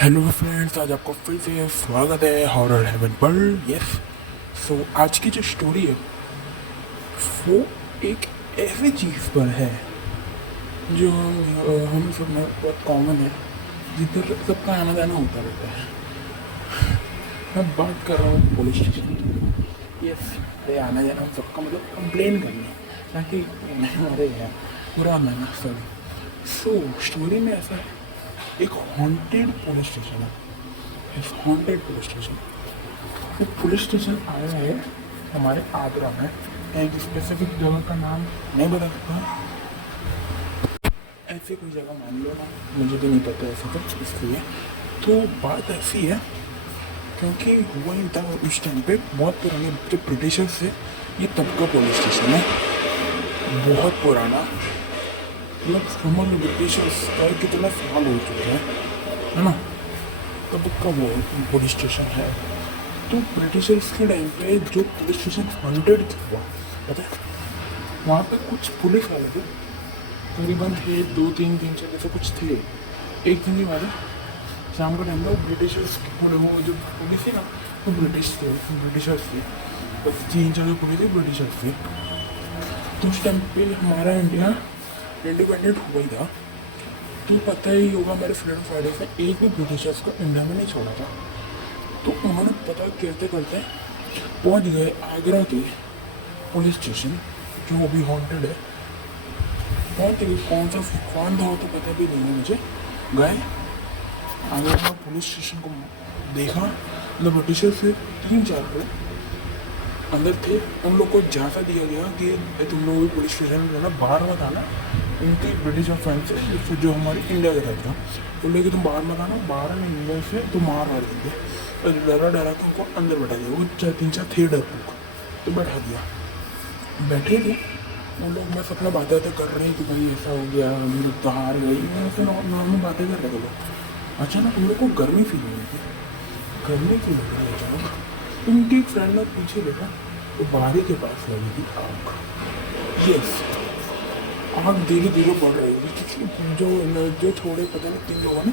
Hello friends, आज आपको फिर से स्वागत है हॉरर हेवन पर। यस, सो आज की जो स्टोरी है वो एक ऐसी चीज़ पर है जो हम सब में बहुत कॉमन है, जिधर सबका आना जाना होता रहता है। मैं बात कर रहा हूँ पुलिस स्टेशन की। यस, अरे आना जाना सबका मतलब कंप्लेन करना, ताकि अरे यार बुरा माना सॉरी। सो स्टोरी में ऐसा है, एक हॉन्टेड पुलिस स्टेशन है। इस हॉन्टेड पुलिस स्टेशन, एक पुलिस स्टेशन आया है हमारे आगरा में। एक स्पेसिफिक जगह का नाम नहीं बता सकता, ऐसी कोई जगह मान लो ना, मुझे भी नहीं पता ऐसे तो इसलिए। तो बात ऐसी है क्योंकि हुआ ही था उस टाइम पे, बहुत पुराने जो ब्रिटिशर्स थे, ये तब का पुलिस स्टेशन है, बहुत पुराना। मतलब समझ लो ब्रिटिशर्स का कितना साल हो चुका है ना, तब का वो पुलिस स्टेशन है। तो ब्रिटिशर्स के टाइम पे जो पुलिस स्टेशन हॉन्टेड हुआ, पता है, वहाँ पे कुछ पुलिस वाले थे, करीबन थे 2-3 3 4 ऐसे कुछ थे। एक दिन की बात है, शाम का टाइम था, ब्रिटिशर्स वो जो पुलिस थी ना, वो ब्रिटिश थे, ब्रिटिशर्स थे, बस 3 4 जो पुलिस थे ब्रिटिशर्स थे। तो उस टाइम पे हमारा इंडिया इंडिपेंडेंट हुआ ही था। तो पता ही होगा, मेरे फ्रीडम फाइटर्स ने एक भी ब्रिटिशर्स को इंडिया में नहीं छोड़ा था। तो उन्होंने पता करते करते पहुंच गए आगरा के पुलिस स्टेशन, जो अभी हॉन्टेड है। पहुंच गए, कौन था वो तो पता भी नहीं है मुझे। गए आगरा का पुलिस स्टेशन को देखा, मतलब ब्रिटिशर से 3 4 लोग अंदर थे। उन लोग को झांसा दिया गया कि तुम लोग भी पुलिस स्टेशन में ना बाहर मत आना, उनकी ब्रिटिश फ्रेंड से जो हमारी इंडिया के साथ था, बोल रहे कि तुम बाहर मत आना, बाहर आने इंडिया से तो मार देंगे। और डरा डरा के उनको अंदर बैठा दिया। वो 3 4 थे डरपोक, तो बैठा दिया। बैठे थे वो लोग, बस अपना बातें कर रहे हैं कि भाई ऐसा हो गया, हम लोग तो हार गई, ऐसे नॉर्मल बातें कर रहे थे लोग। अचानक उन लोग को गर्मी फील हो रही थी, गर्मी फील हो रही है अचानक। उनकी एक फ्रेंड ने पीछे देखा, तो बारी के पास लगी थी आग। यस, आग धीरे धीरे बढ़ रही थी, क्योंकि जो थोड़े पता नहीं 3 लोगों ने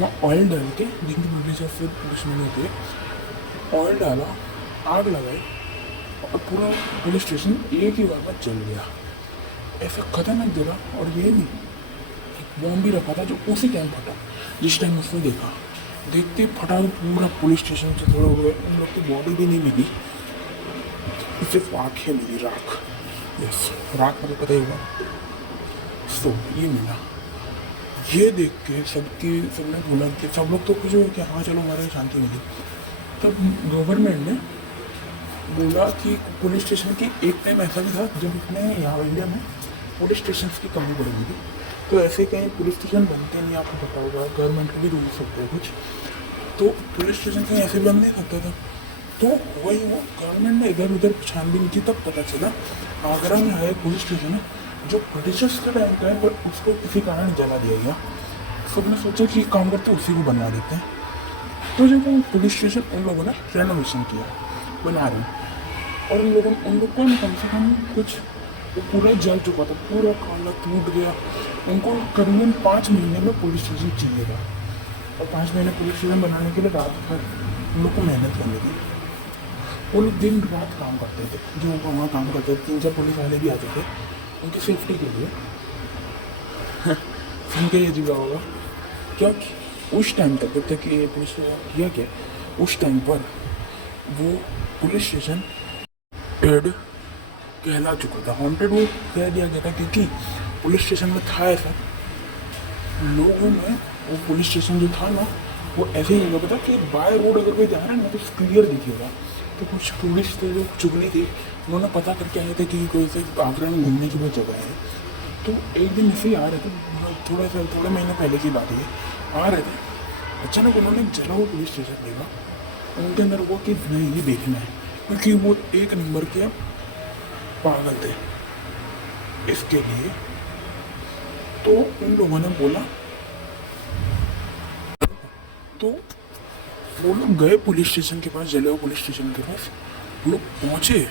वहाँ ऑयल डाल के, जिनकी ब्रिटिशर से दुश्मनी थे, ऑयल डाला, आग लगाई, और पूरा पुलिस स्टेशन एक ही बार में जल गया। ऐसा खतरनाक जगह, और ये नहीं, एक बॉम्ब भी रखा था जो उसी टाइम फटा, जिस टाइम उसने देखा। देखते ही फटा, तो पूरा पुलिस स्टेशन से थोड़ा हुए, उन लोग की बॉडी भी नहीं मिली, सिर्फ आँखें मिली, राख। यस, राख मुझे पता ही हुआ। सो ये मिला। ये देख के सबने बोला कि सब लोग तो खुश हुए कि हाँ चलो हमारे शांति मिली। तब गवर्नमेंट ने बोला कि पुलिस स्टेशन की, एक टाइम ऐसा भी था जब अपने यहाँ इंडिया में पुलिस स्टेशन की कमी पड़ गई थी। तो ऐसे कहीं पुलिस स्टेशन बनते नहीं, आपको पता होगा, गवर्नमेंट के भी रूल्स होते हैं कुछ। तो पुलिस स्टेशन कहीं ऐसे बन नहीं सकता था। तो वही वो गवर्नमेंट ने इधर उधर छानबीन की, तब पता चला आगरा में आया पुलिस स्टेशन है जो ब्रिटिशर्स का टाइम का है, पर उसको किसी कारण जला दिया गया। सबने सोचा कि काम करते उसी को बनवा देते हैं। तो जब वो पुलिस स्टेशन उन लोगों ने रेनोवेशन किया, बना रहे, और उन लोग को ना कम से कम कुछ, वो पूरा जल चुका था, पूरा काला टूट गया। उनको करीबन 5 महीने में पुलिस स्टेशन चाहिए था, और 5 महीने पुलिस स्टेशन बनाने के लिए रात भर उन लोग को मेहनत करनी थी। वो लोग दिन रात काम करते थे, जो वहाँ काम करते थे। 3 4 पुलिस वाले भी आते थे उनकी सेफ्टी के लिए। सुन के ये अजीब होगा, क्योंकि उस टाइम तक कि ये पुलिस किया क्या, उस टाइम पर वो पुलिस स्टेशन हेड कहला चुका था, हॉन्टेड वो कह दिया गया था, क्योंकि पुलिस स्टेशन में था ऐसा, लोगों में वो पुलिस स्टेशन जो था ना, वो ऐसे ही जगह पे था कि बाय रोड अगर कोई जा रहा है ना तो क्लियर दिखेगा। तो कुछ टूरिस्ट थे जो चुगली थी, उन्होंने पता करके आए थे कि कोई से आगरा में घूमने की वो जगह है। तो एक दिन ऐसे ही आ रहे थे, थोड़े महीने पहले की बात है, आ रहे थे, अचानक उन्होंने जला हुआ पुलिस स्टेशन देखा। उनके अंदर हुआ कि नहीं, ये देखना है, क्योंकि वो एक नंबर के पागल थे इसके लिए। तो उन लोगों ने बोला, तो वो लोग गए पुलिस स्टेशन के पास, जले हुए पुलिस स्टेशन के पास। वो लोग पहुँचे,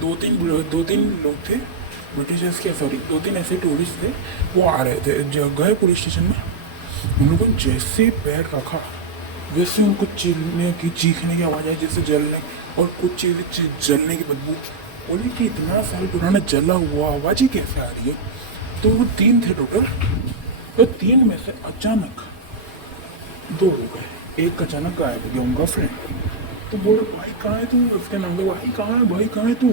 2-3 लोग थे ब्रिटिशर्स के, सॉरी 2-3 ऐसे टूरिस्ट थे, वो आ रहे थे, जो गए पुलिस स्टेशन में। उन लोगों ने जैसे पैर रखा, वैसे उनको चिल्लने की चीखने की आवाज़ आई, जैसे जलने, और कुछ चीज़ें जलने की बदबू। बोली कि इतना साल पुराना जला हुआ आवाज़ ही कैसे आ रही है। तो वो तीन थे टोटल, तो तीन में से अचानक दो हो गए, एक अचानक गायब हो गया उनका फ्रेंड। तो बोले भाई कहाँ है तू, उसके नाम पे भाई कहाँ है, भाई कहाँ है तू।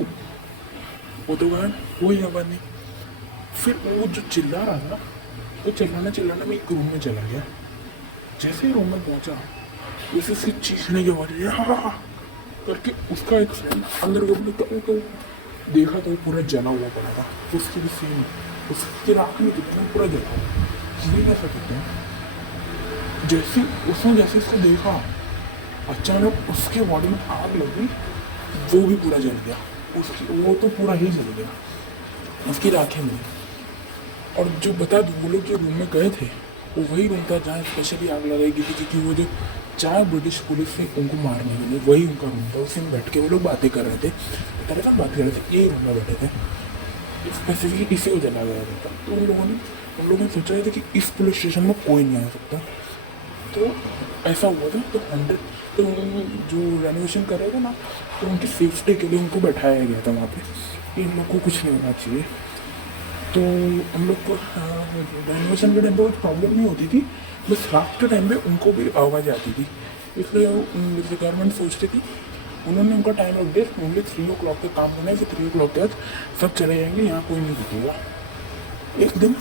वो तो गायब, कोई आवाज़ नहीं। फिर वो जो चिल्ला रहा था, वो चिल्लाना चिल्लाना में एक रूम में चला गया। जैसे ही रूम में पहुंचा, वैसे उसकी चीखने की आवाज़ आई, हाँ हाँ हाँ करके। उसका एक फ्रेंड अंदर गया, तो देखा तो वो पूरा जला हुआ पड़ा था। उसकी भी सेम, उसकी राख में कितना पूरा जला हुआ, ये कैसा कहते हैं। जैसे उसने जैसे उसको देखा, अचानक उसके बॉडी में आग लगी, वो भी पूरा जल गया। उसकी वो तो पूरा ही जल गया, उसकी राखें में। और जो बता दूँ, वो लोग जो रूम में गए थे, वो वही रूम था जहाँ स्पेशली आग लगाई गई थी, क्योंकि वो जो चार ब्रिटिश पुलिस ने उनको मारने के लिए, वही उनका रूम था। उसी में बैठ के वो लोग बातें कर रहे थे, दरअसल बात कर रहे थे, ये रूम में बैठे थे, स्पेसिफिकली इसी को जला गया था। तो उन लोगों ने सोचा था कि इस पुलिस स्टेशन में कोई नहीं आ सकता। तो ऐसा हुआ था। तो 100, तो जो रेनोवेशन कर रहे थे ना, तो उनकी सेफ्टी के लिए उनको बैठाया गया था वहाँ पे, कि इन लोग को कुछ नहीं होना चाहिए। तो हम लोग को रेनोवेशन के टाइम पे कुछ प्रॉब्लम नहीं होती थी, बस रात के टाइम पे उनको भी आवाज़ आती थी। इसलिए गवर्नमेंट सोचती थी, उन्होंने उनका टाइम रख दिया, ओनली 3 o'clock तक काम करना है, फिर 3 o'clock के बाद सब चले जाएंगे, यहाँ कोई नहीं रुकेगा। एक दिन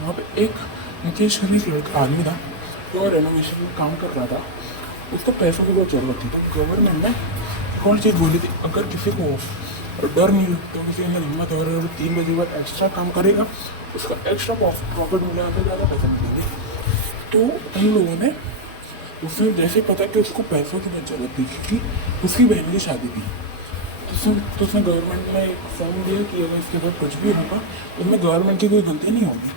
वहाँ पे एक मुकेश हरी लड़का आदमी था, वो रेनोवेशन में काम कर रहा था। उसको पैसों की बहुत ज़रूरत थी। तो गवर्नमेंट ने कौन चीज़ बोली थी, अगर किसी को डर नहीं लगता, किसी के अंदर हिम्मत हो रही है, 3 बजे बाद एक्स्ट्रा काम करेगा, उसका एक्स्ट्रा प्रॉफिट मिलेगा, तो ज़्यादा पैसे मिलेंगे। तो उन लोगों ने, उसने जैसे पता कि उसको पैसों की बहुत ज़रूरत थी, क्योंकि उसकी बहन की शादी थी। तो उसने गवर्नमेंट में एक फॉर्म दिया कि अगर इसके साथ कुछ भी होगा, उसमें गवर्नमेंट की कोई गलती नहीं होगी।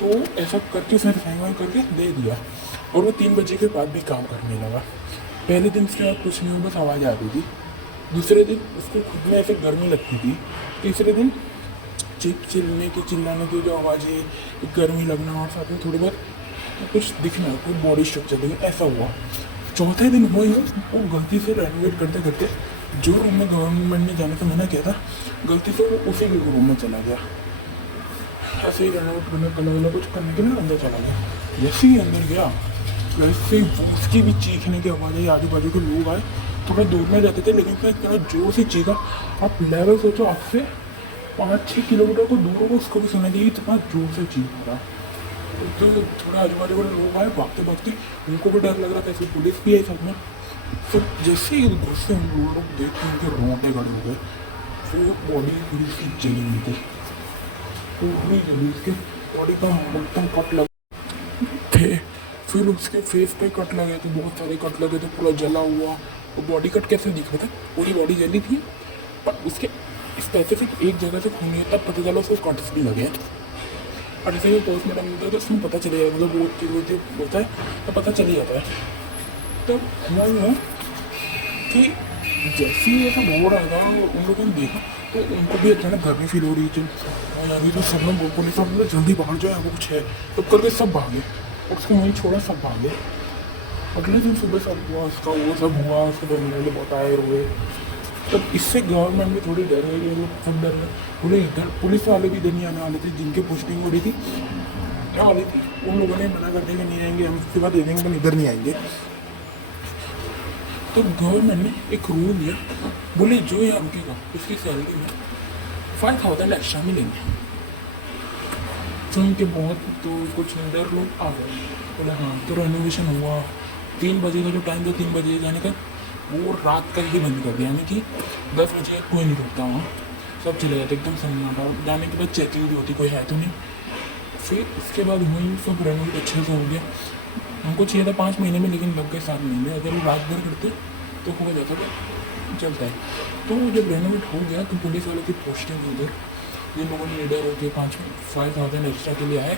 तो ऐसा करके उसने साइन वाइन करके दे दिया, और वो 3 बजे के बाद भी काम करने लगा। पहले दिन उसके बाद कुछ नहीं हुआ, बस आवाज़ आ रही थी। दूसरे दिन उसको खुद में ऐसे गर्मी लगती थी। तीसरे दिन चिल्लाने की जो आवाज़ें, गर्मी लगना, और साथ में थोड़ी बहुत कुछ दिखना, कोई बॉडी स्ट्रक्चर दिखना, ऐसा हुआ। चौथे दिन हुआ ही, वो गलती से रेनोवेट करते करते जो रूम में गवर्नमेंट ने जाने से मना किया था, गलती से वो उसी के रूम में चला गया। ऐसे ही रेनोवेट करने कुछ करने के लिए अंदर चला गया। जैसे ही अंदर गया, वैसे ही उसकी भी चीखने की आवाज़ आई, आजू बाजू के लोग आए, थोड़ा दूर में रहते थे, लेकिन इतना जोर से चीखा, आप लेवल सोचो, आपसे 5-6 किलोमीटर को दूर होगा, उसको भी सुनाई दी, इतना जोर से चीख रहा। तो थोड़ा आजू बाजू वाले लोग आए भागते भागते, उनको भी डर लग रहा था, ऐसे पुलिस भी आई साथ में। तो जैसे ही गुस्से उन लोग देख के उनके रोंगटे खड़े हो गए। वो बॉडी पूरी उसकी जली हुई थी, पूरी जली, उसके बॉडी का एकदम कट लगे थे। फिर उसके फेस पे कट लगे थे, बहुत सारे कट लगे थे, पूरा जला हुआ। वो बॉडी कट कैसे दिख रहा था, पूरी बॉडी जली थी, पर उसके स्पेसिफिक एक जगह से खून नहीं, तब पता चला उसको कट्स भी लगे। और जैसे ही पोस्टमार्टम होता है तो उसमें पता चले जाएगा, मतलब वो जो होता है तो पता चल ही जाता है। तो हुआ यूँ कि जैसे ही ऐसा हो रहा था, उन लोगों ने देखा, तो उनको भी अचानक गर्मी फील हो रही थी। अभी तो सब लोग पुलिस वाले जल्दी भाग जाए, वो कुछ है, तो करके सब भागे, और उसको वहीं छोड़ा, सब भागे। अगले दिन सुबह सब हुआ, उसका वो सब हुआ, उसके बाद मिले बहुत आए हुए। तब इससे गवर्नमेंट भी थोड़ी डर गई, ये लोग सब डर गए। बोले इधर पुलिस वाले भी इधर नहीं आने वाले थे, जिनकी पोस्टिंग हो रही थी क्या वाली थी, उन लोगों ने मना कर दिया कि नहीं आएंगे, हम उसके बाद दे देंगे, हम इधर नहीं आएंगे। तो गवर्नमेंट ने एक रूल दिया, बोले जो यहाँ रुकेगा उसकी सैलरी में 5,000 एक्स्ट्रा मिलेंगे। तो उनके बहुत तो कुछ डर लोग आ गए। बोले हाँ, तो रेनोवेशन हुआ, 3 बजे का जो टाइम था, 3 बजे जाने का, वो रात का ही बंद कर दिया, यानी कि 10 बजे कोई नहीं रुकता वहाँ, सब चले जाते, एकदम सन्नाटा। जाने के बाद चेकिंग भी होती, कोई है तो नहीं। फिर उसके बाद वहीं सब रेनोवेट अच्छे से हो गया। हमको चाहिए था 5 महीने में, लेकिन लग गए 7 महीने। अगर वो रात भर करते तो हो जाता, तो चलता है। तो जब रेनोवेट हो गया, तो पुलिस वाले की पोस्टिंग उधर, जिन लोगों ने लीडर होकर 5,000 एक्स्ट्रा के लिए आए,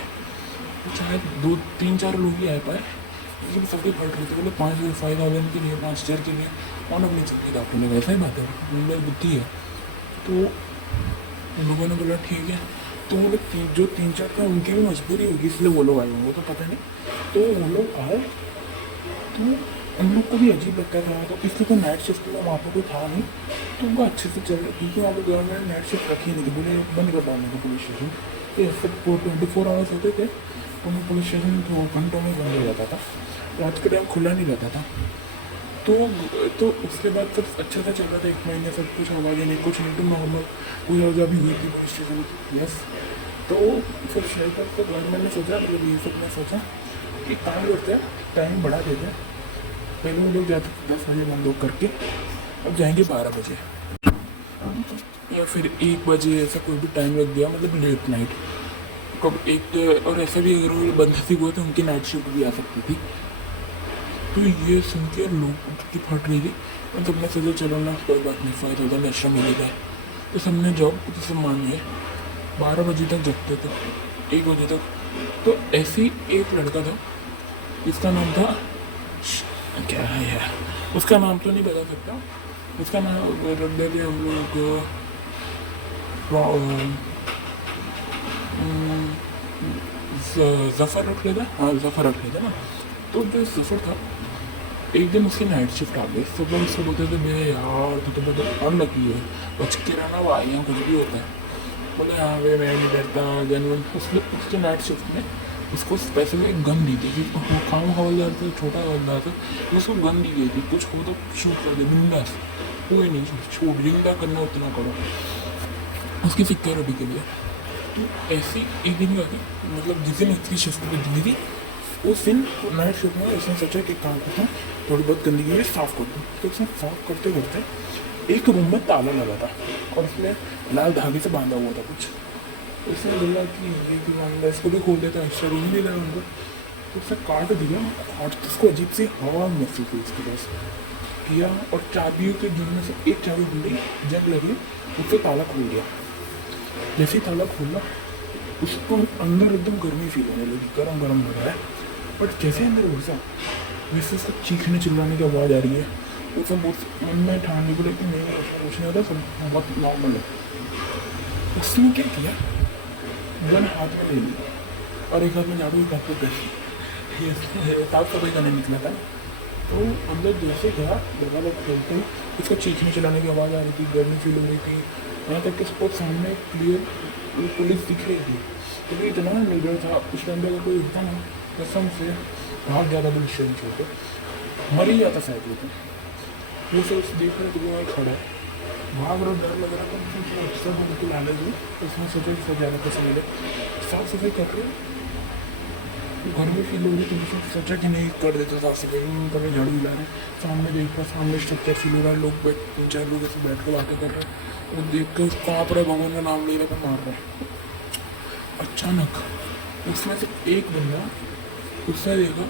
तो शायद 2-3-4 लोग ही आ पाए, लेकिन सबके फट रहे थे। बोले 5,000 के लिए, 5,000 के लिए कौन अपनी चक्की काटने लगा, ऐसा ही बात है, मुंबई बुद्धि है। तो उन लोगों ने बोला ठीक है। तो वो लोग जो 3-4 थे, उनकी भी मजबूरी होगी, इसलिए वो लोग आए होंगे, तो पता नहीं। तो वो लोग आए, तो हम लोग को भी अजीब लगता था, तो इसलिए तो नाइट शिफ्ट में वहाँ पर कोई था नहीं, तो उनका अच्छे से चल रहा, क्योंकि वहाँ पर गवर्नमेंट ने नाइट शिफ्ट रखी नहीं थी, बोले बंद कर डालने को पुलिस स्टेशन। तो ऐसे 24 आवर्स होते थे, उन पुलिस स्टेशन तो घंटों में बंद हो जाता था, रात के टाइम खुला नहीं रहता था। तो तो उसके बाद सब अच्छा सा चल रहा था, 1 महीने सब कुछ आवाज़ें नहीं, कुछ नहीं, तो नॉर्मल कोई आवाज़ भी हुई थी पुलिस स्टेशन की, यस। तो फिर शेल्टर तो गवर्नमेंट ने सोचा, मतलब ये सब ने सोचा कि काम करते हैं, टाइम बढ़ा देते हैं, पहले वो लोग जाते थे 10 बजे बंद लोग करके, अब जाएंगे 12 बजे या फिर 1 बजे, ऐसा कोई भी टाइम रख दिया, मतलब लेट नाइट कब एक। और ऐसा भी अगर वो बंद भी हुआ तो उनकी नाइट शिफ्ट भी आ सकती थी। तो ये सुन के लोग की फट रही थी, और सबने सोचा चलो ना कोई बात नहीं, फ़ायदा होता है, एक्स्ट्रा मिलेगा। तो सबने जॉब जैसे मानिए 12 बजे तक जगते थे, 1 बजे तक। तो ऐसे ही एक लड़का था, इसका नाम था क्या है यार, उसका नाम तो नहीं बता सकता, उसका नाम रख देते हम लोग जफ़र रख लेते, हाँ जफ़र रख लेते ना। तो जो जफ़र था, एक दिन उसकी नाइट शिफ्ट आ गई, सब लोग उसको बोलते थे मैं यार तो बहुत अनलकी है, बच के रहना भाई, यहाँ कुछ भी होता है। बोले हाँ भाई मैं नहीं डरता जनवन। उसके नाइट शिफ्ट में उसको स्पेशली एक गन दी थी, क्योंकि वो काम हवलदार था, छोटा हवलदार था, तो उसको गन दी गई थी, कुछ हो तो शूट कर दे बिंदास, कोई नहीं छूट, जिंदा करना उतना करो उसकी सिक्योरिटी के लिए। तो ऐसी एक दिन हुआ कि मतलब जिस दिन इसकी शिफ्ट पे दी थी, उस दिन नाइट शिफ्ट में उसने सोचा कि काम करता हूँ, थोड़ी बहुत गंदगी है साफ़ कर दूँ। तो उसने साफ़ करते करते एक रूम में ताला लगा था, और उसमें लाल धागे से बांधा हुआ था कुछ। तो उसने बोला कि ये भी बांधा, इसको भी खोल देता, एक्स्ट्रा रूम नहीं लगा अंदर। तो उसने काट दिया, और उसको अजीब सी हवा महसूस हुई उसके पास किया, और चाबियों के जिनमें से एक चाबी ढूंढी, जब लगी उससे ताला खुल गया। जैसे ही ताला खोला, उसको अंदर एकदम गर्मी फील होने लगी, गर्म गर्म लग रहा है। बट जैसे अंदर घुसा, वैसे उसको चीखने चिल्लाने की आवाज़ आ रही है। उसने मन में ठान ली, बोले कि नहीं उसमें कुछ नहीं होता, सब बहुत नॉर्मल है। उसने क्या किया, गन हाथ में ले ली, और एक हाथ में झाड़ू, एक हाथ में ब्रश, साफ सफाई करने निकला था। तो अंदर जैसे गया, दरवाजा लोग खोलते ही उसको चीखने चिल्लाने की आवाज़ आ रही थी, गर्मी फील हो रही थी, यहाँ तक कि उसको सामने क्लियर पुलिस दिख रही थी। तो वो इतना निर्भर था, उस टाइम पर अगर कोई होता ना, कसम से भाग जाता पुलिस स्टेशन छोड़ के, मर ही जाता शायद। वो तो वो सोच देख रहे थे कि वहाँ खड़ा है, भाग रहा, डर लग रहा था, उसमें अक्सर बिल्कुल आने हुई। उसमें सोचा कि सब ज़्यादा पैसे मिले, साफ सफाई कर रहे, घर में फील हो रही, तो उसने सोचा कि नहीं कर देते साफ सफाई, कभी झाड़ू हिला रहे, सामने देख रहा, सामने स्ट्रक्चर फील हो रहा है, लोग 3-4 लोग ऐसे बैठ कर बातें कर रहे हैं, वो देख कर कहाँ पर भगवान का नाम ले रहे थे, मार रहे। अचानक उसमें से एक बंदा, उसने देखा,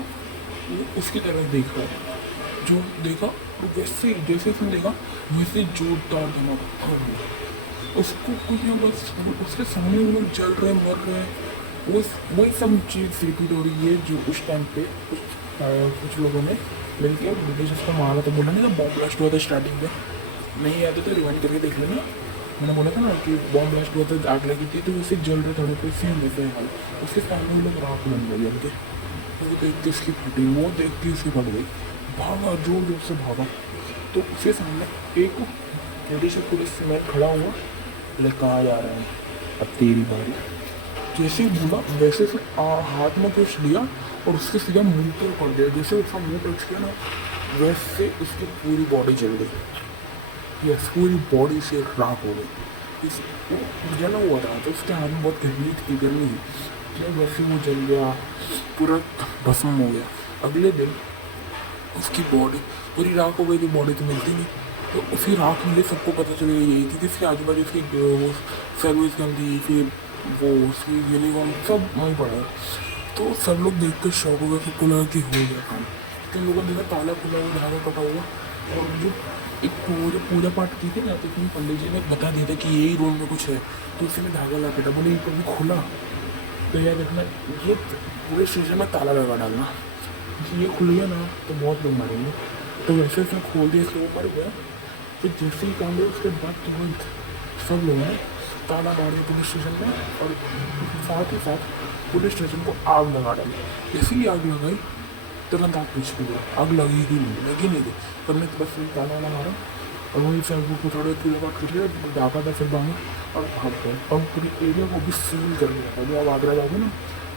वो उसकी तरफ देख रहा है, जो देखा वो वैसे जैसे उसने देखा वैसे जोरदार धमाका हुआ। उसको कुछ नहीं, बस उसके सामने वो लोग जल रहे, मर रहे, वो वही सब चीज़ रिपीट हो रही है जो उस टाइम पे कुछ लोगों ने मिलकर ब्रिटिश उसको मारा था। बोला नहीं था बॉम्ब ब्लास्ट हुआ था स्टार्टिंग में, नहीं याद है तो रिवाइंड करके देख लेना। मैंने बोला था ना कि बॉम्ब ब्लास्ट हुआ था, आग लगी थी, तो वैसे जल रहे थोड़े पे, सेम वैसे हाल। उसके सामने वो लोग राख बन गए जल के, वो देख के उसकी फटी, वो देख के उसकी फट गई, भागा, जोर जोर से भागा। तो उसके सामने एक ब्रिटिश पुलिस मैन खड़ा हुआ, बोले कहाँ जा रहे हैं, अब तेरी बारी। जैसे ही बोला वैसे उसने हाथ में कुछ लिया और उसके सीधा मुंह पर पड़ गया। जैसे उसका मुंह टच किया ना, वैसे उसकी पूरी बॉडी जल गई, यस पूरी बॉडी से राख हो गई। इस जला हुआ था, तो उसके हाथ में बहुत गर्मी थी, तो वैसे वो जल गया, पूरा भस्म हो गया। अगले दिन उसकी बॉडी पूरी राख हो गई थी, बॉडी तो मिलती नहीं, तो उसी राख मिले, सबको पता चल गया यही थी, क्योंकि इसके आजू बाजू उसकी सर्विस गन थी, फिर वो उसकी यूनिफॉर्म सब वहीं पड़ा है। तो सब लोग देख कर शौक हो गए, सबको लगा कि हो गया काम। तो लोगों ने देखा ताला खुला हुआ, धागा कटा हुआ, और जो एक जो पूजा पाठ की थी ना, तो इसमें पंडित जी ने बता दिया था कि यही रूम में कुछ है, तो उसी में धागा ला कटा। बोले कभी खुला तो यार देखना, ये पूरे शीशे में ताला लगा डालना, ये खुल गया ना तो बहुत लोग मारेंगे। तो वैसे उसने खोल दिया, इसलिए वो मर गया। फिर जैसे ही काम हुआ उसके बाद तुरंत सब लोगों ने ताला मार दिया पुलिस स्टेशन में, और साथ ही साथ पुलिस स्टेशन को आग लगा डाली। जैसे ही आग लगाई, तुरंत आग पीछे गया, आग लगी ही नहीं, लगी नहीं थी। तो हमने तो बस ताला वाला मारा और वहीं से वो को थोड़े पूरे बात कर लिया, डाका था फिर भागा और भाग गए और पूरी एरिया को भी सील कर दिया था। जो आप आगरा जाओगे ना,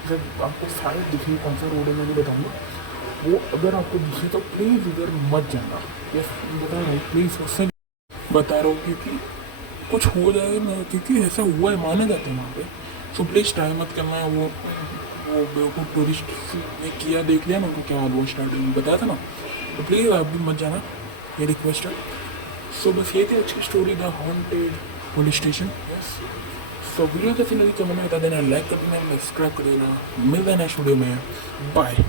जब आपको सारे दिखे कौन सा रोड है मैं नहीं बताऊँगा, वो अगर आपको दिखे तो प्लीज़ उधर मत जाना। यस बता रहा हूँ, प्लीज़ उससे बता रहा हूँ क्योंकि कुछ हो जाए ना, क्योंकि ऐसा हुआ है, माने जाते हैं वहाँ पे। सो प्लीज़ ट्राई मत करना है। वो बेवकूफ़ टूरिस्ट ने किया, देख लिया ना उनको क्या हुआ, स्टार्टिंग में बताया था ना। तो प्लीज़ आप भी मत जाना, ये रिक्वेस्ट है। सो बस ये थी अच्छी story, the haunted police station. Yes, so video कैसी लगी कमेंट में बता देना, लाइक कर देना, सब्सक्राइब कर देना। मिलते हैं नेक्स्ट वीडियो में, बाय।